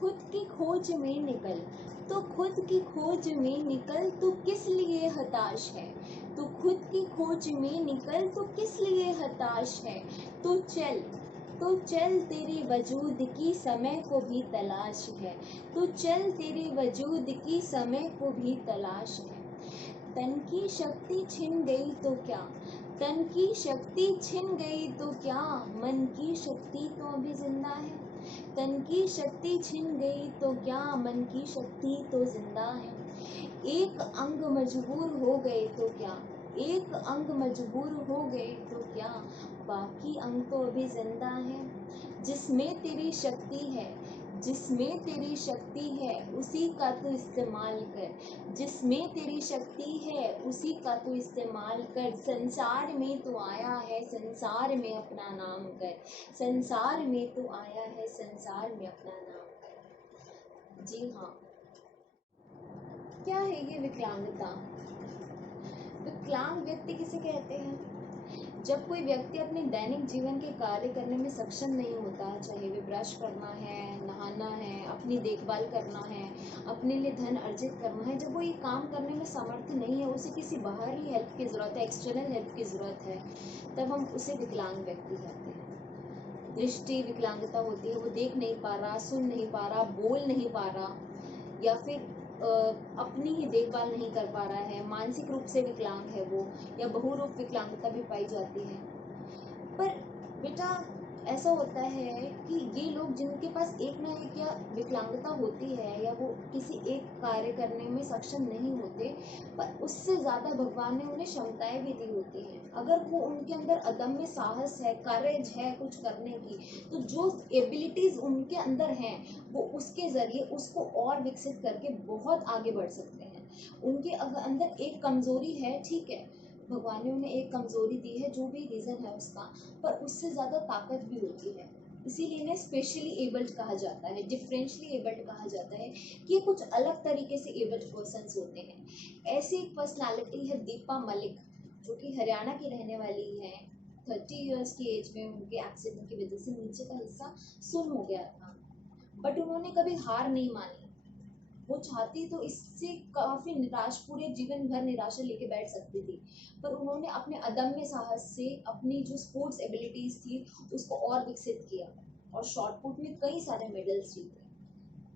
खुद की खोज में निकल, तो खुद की खोज में निकल, तू किस लिए हताश है। तू खुद की खोज में निकल, तू किस लिए हताश है। तो चल तेरे वजूद की समय को भी तलाश है। तो चल तेरे वजूद की समय को भी तलाश है। तन की शक्ति छिन गई तो क्या, तन की शक्ति छिन गई तो क्या, मन की शक्ति तो अभी जिंदा है। तन की शक्ति छिन गई तो क्या, मन की शक्ति तो जिंदा है। एक अंग मजबूर हो गए तो क्या, एक अंग मजबूर हो गए तो क्या, बाकी अंग तो अभी जिंदा है। जिसमें तेरी शक्ति है, जिसमें तेरी शक्ति है, उसी का तू इस्तेमाल कर। जिसमें तेरी शक्ति है, उसी का तू इस्तेमाल कर। संसार में तू आया है, संसार में अपना नाम कर। संसार में तू आया है, संसार में अपना नाम कर। जी हाँ, क्या है ये विकलांगता? विकलांग व्यक्ति किसे कहते हैं? जब कोई व्यक्ति अपने दैनिक जीवन के कार्य करने में सक्षम नहीं होता, चाहे वे ब्रश करना है, नहाना है, अपनी देखभाल करना है, अपने लिए धन अर्जित करना है, जब वो ये काम करने में समर्थ नहीं है, उसे किसी बाहरी हेल्प की ज़रूरत है, एक्सटर्नल हेल्प की ज़रूरत है, तब हम उसे विकलांग व्यक्ति कहते हैं। दृष्टि विकलांगता होती है, वो देख नहीं पा रहा, सुन नहीं पा रहा, बोल नहीं पा रहा, या फिर अपनी ही देखभाल नहीं कर पा रहा है, मानसिक रूप से विकलांग है वो, या बहुरूप विकलांगता भी पाई जाती है। पर बेटा ऐसा होता है कि ये लोग जिनके पास एक ना एक या विकलांगता होती है, या वो किसी एक कार्य करने में सक्षम नहीं होते, पर उससे ज़्यादा भगवान ने उन्हें क्षमताएं भी दी होती हैं। अगर वो उनके अंदर अदम्य साहस है, करेज है कुछ करने की, तो जो एबिलिटीज़ उनके अंदर हैं वो उसके ज़रिए उसको और विकसित करके बहुत आगे बढ़ सकते हैं। उनके अंदर एक कमज़ोरी है, ठीक है, भगवान ने उन्हें एक कमज़ोरी दी है, जो भी रीज़न है उसका, पर उससे ज़्यादा ताकत भी होती है। इसीलिए इन्हें स्पेशली एबल्ड कहा जाता है, डिफरेंशली एबल्ड कहा जाता है, कि ये कुछ अलग तरीके से एबल्ड पर्सन्स होते हैं। ऐसी एक पर्सनालिटी है दीपा मलिक, जो कि हरियाणा की रहने वाली है। 30 ईयर्स की एज में उनके एक्सीडेंट की वजह से नीचे का हिस्सा सुन्न हो गया था, बट उन्होंने कभी हार नहीं मानी। वो चाहती तो इससे काफ़ी निराश, पूरे जीवन भर निराशा लेके बैठ सकती थी, पर उन्होंने अपने अदम्य साहस से अपनी जो स्पोर्ट्स एबिलिटीज़ थी उसको और विकसित किया, और शॉर्ट पुट में कई सारे मेडल्स जीते।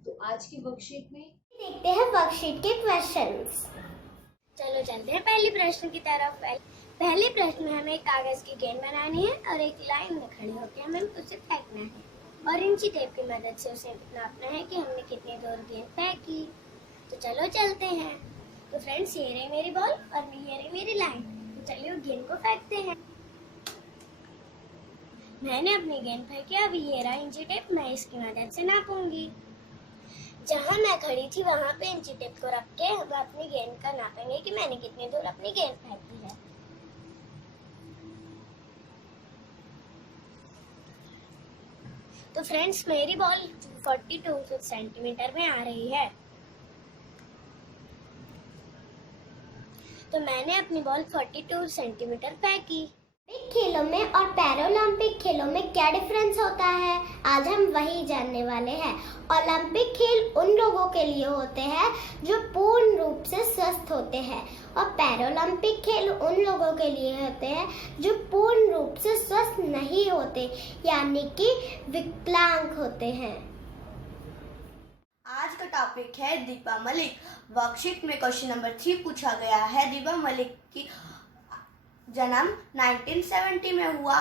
तो आज की वर्कशीट में देखते हैं वर्कशीट के क्वेश्चंस। चलो चलते हैं पहले प्रश्न की तरफ। पहले प्रश्न में हमें एक कागज की गेंद बनानी है और एक लाइन में खड़े होकर हमें उसे फेंकना है, और इंची टेप की मदद से उसे नापना है कि हमने कितनी दूर गेंद फेंकी। तो चलो चलते हैं। तो फ्रेंड्स, ये रही मेरी बॉल और ये रही मेरी लाइन। तो चलिए गेंद को फेंकते हैं। मैंने अपनी गेंद फेंकी, अब ये रहा इंची टेप, मैं इसकी मदद से नापूंगी। जहाँ मैं खड़ी थी वहाँ पे इंची टेप को रख के हम अपनी गेंद का नापेंगे कि मैंने कितनी दूर अपनी गेंद फेंकी है। तो फ्रेंड्स, मेरी बॉल 42 सेंटीमीटर में आ रही है। तो मैंने अपनी बॉल 42 सेंटीमीटर फेंकी। खेलों में और पैरालंपिक खेलों में क्या डिफरेंस होता है, आज हम वही जानने वाले हैं। ओलंपिक खेल उन लोगों के लिए होते हैं जो पूर्ण रूप से स्वस्थ होते हैं, और पैरालंपिक खेल उन लोगों के लिए होते हैं जो पूर्ण रूप से स्वस्थ नहीं होते, यानी कि विकलांग होते हैं। आज का टॉपिक है दीपा मलिक। वर्कशीट में क्वेश्चन नंबर 3 पूछा गया है, दीपा मलिक की जन्म 1970 में हुआ,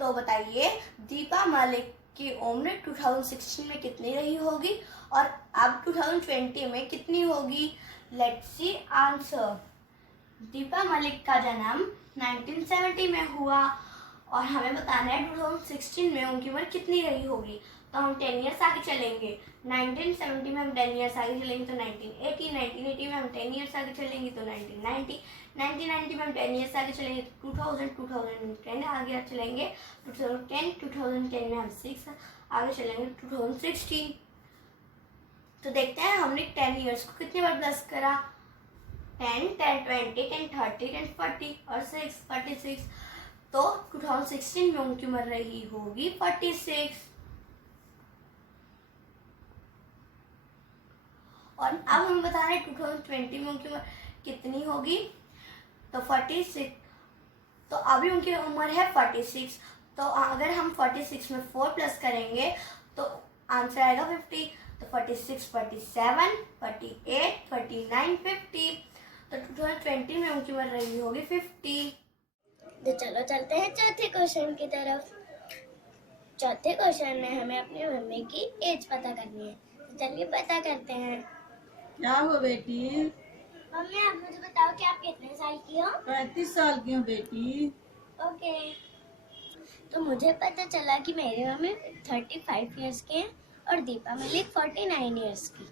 तो बताइए दीपा मलिक की उम्र 2016 में कितनी रही होगी और अब 2020 में कितनी होगी। Let's see answer. Deepa Malik का जन्म 1970 में हुआ और हमें बताना है 2016 में उनकी उम्र कितनी रही होगी। तो हम 10 ईयर्स आगे चलेंगे। 1970 में हम 10 ईयर्स आगे चलेंगे तो 1980, 1980 में हम 10 ईयर्स आगे चलेंगे तो 1990, 1990 में हम 10 ईयर्स आगे चलेंगे तो 2000, 2010 आगे चलेंगे 2010, 2010 में हम 6 आगे चलेंगे 2016। तो देखते हैं हमने 10 ईयर्स को कितनी बार प्लस करा। 10, 10, 20, 10, 30, 10, 40 और 6, 46। तो 2016 में उनकी उम्र रही होगी 46। और अब हम बता रहे हैं 2020 में उनकी उम्र कितनी होगी। तो 46, तो अभी उनकी उम्र है 46। तो अगर हम 46 में 4 प्लस करेंगे तो आंसर आएगा 50। तो 46, 47, 48, 39, 50। तो 2020 में उनकी उम्र रही होगी 50। तो चलो चलते हैं चौथे क्वेश्चन की तरफ। चौथे क्वेश्चन में हमें अपनी मम्मी की एज पता करनी है। तो चलिए पता करते हैं। क्या हो बेटी? मम्मी आप मुझे बताओ कि आप कितने साल की हो? 35 साल की हूँ बेटी। ओके। तो मुझे पता चला कि मेरी मम्मी 35 इयर्स के हैं और दीपा मलिक 49 इयर्स की।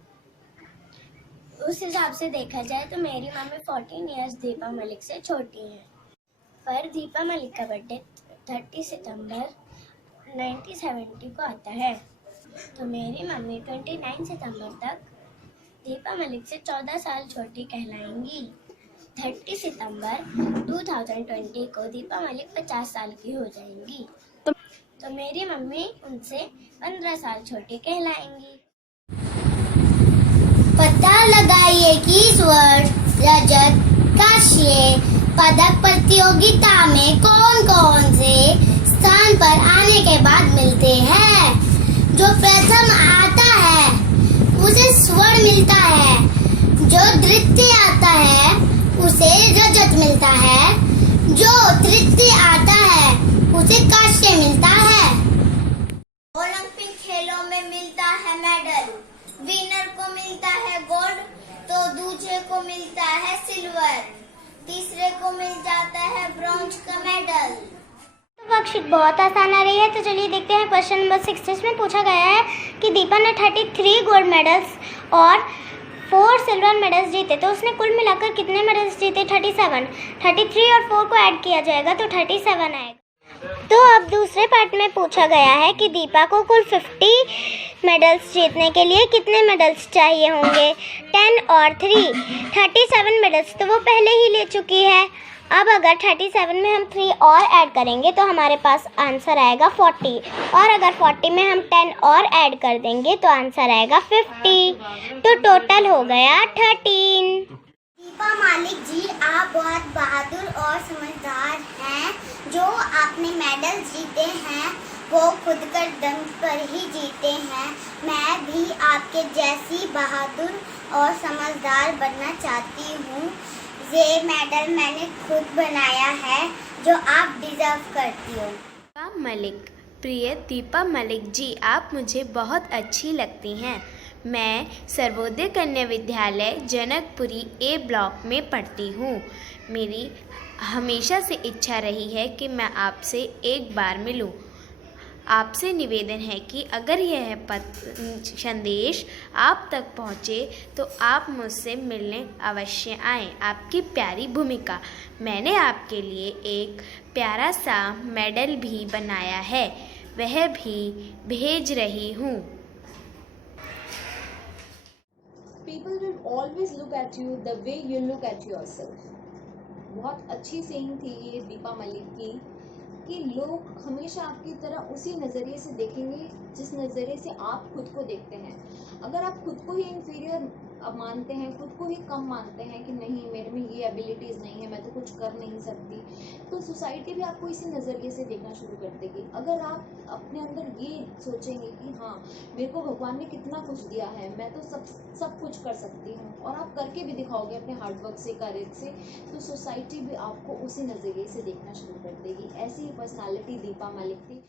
उस हिसाब से देखा जाए तो मेरी मम्मी 14 इयर्स दीपा मलिक से छोटी हैं। पर दीपा मलिक का बर्थडे 30 सितंबर 1970 को आता है। तो मेरी मम्मी 29 सितंबर तक दीपा मलिक से 14 साल छोटी कहलाएंगी। 30 सितंबर 2020 को दीपा मलिक 50 साल की हो जाएंगी। तो मेरी मम्मी उनसे 15 साल छोटी कहलाएंगी। पता लगाइए कि इस वर्ष रजत कांस्य पदक प्रतियोगिता में कौन कौन से स्थान पर आने के बाद मिलते हैं। जो प्रथम आता है उसे स्वर्ण मिलता है, जो द्वितीय आता है उसे रजत मिलता है, जो तृतीय आता है उसे कांस्य मिलता है। ओलंपिक खेलों में मिलता है मेडल। विनर को मिलता है गोल्ड, तो दूसरे को मिलता है सिल्वर, तीसरे को मिल जाता है ब्रॉन्ज का मेडल। तो वर्कशीट बहुत आसान आ रही है। तो चलिए देखते हैं क्वेश्चन नंबर 6 जिसमें पूछा गया है कि दीपा ने 33 गोल्ड मेडल्स और 4 सिल्वर मेडल्स जीते, तो उसने कुल मिलाकर कितने मेडल्स जीते? 37। 33 और 4 को ऐड किया जाएगा तो 37 आएगा। तो अब दूसरे पार्ट में पूछा गया है कि दीपा को कुल 50 मेडल्स जीतने के लिए कितने मेडल्स चाहिए होंगे? 10 और 3 37 मेडल्स तो वो पहले ही ले चुकी है। अब अगर 37 में हम 3 और ऐड करेंगे तो हमारे पास आंसर आएगा 40, और अगर 40 में हम 10 और ऐड कर देंगे तो आंसर आएगा 50। तो टोटल हो गया 13। दीपा मलिक जी, आप बहुत बहादुर और समझदार हैं। जो आपने मेडल जीते हैं वो खुद कर दम पर ही जीते हैं। मैं भी आपके जैसी बहादुर और समझदार बनना चाहती हूँ। ये मेडल मैंने खुद बनाया है जो आप डिजर्व करती हो। दीपा मलिक, प्रिय दीपा मलिक जी, आप मुझे बहुत अच्छी लगती हैं। मैं सर्वोदय कन्या विद्यालय जनकपुरी ए ब्लॉक में पढ़ती हूँ। मेरी हमेशा से इच्छा रही है कि मैं आपसे एक बार मिलूं। आपसे निवेदन है कि अगर यह संदेश आप तक पहुँचे तो आप मुझसे मिलने अवश्य आएँ। आपकी प्यारी भूमिका। मैंने आपके लिए एक प्यारा सा मेडल भी बनाया है, वह भी भेज रही हूँ। People will always look at you the way you look at yourself. बहुत अच्छी सेइंग थी ये दीपा मलिक की कि लोग हमेशा आपकी तरह उसी नज़रिए से देखेंगे जिस नज़रिए से आप खुद को देखते हैं। अगर आप खुद को ही इन्फीरियर मानते हैं, खुद को ही कम मानते हैं कि नहीं मेरे में ये एबिलिटीज़ नहीं है, मैं तो कुछ कर नहीं सकती, तो सोसाइटी भी आपको इसी नज़रिए से देखना शुरू कर देगी। अगर आप अपने अंदर ये सोचेंगे कि हाँ मेरे को भगवान ने कितना कुछ दिया है, मैं तो सब कुछ कर सकती हूँ, और आप करके भी दिखाओगे अपने हार्डवर्क से, करेज से, तो सोसाइटी भी आपको उसी नज़रिए से देखना शुरू कर देगी। ऐसी ही पर्सनालिटी दीपा मलिक थी।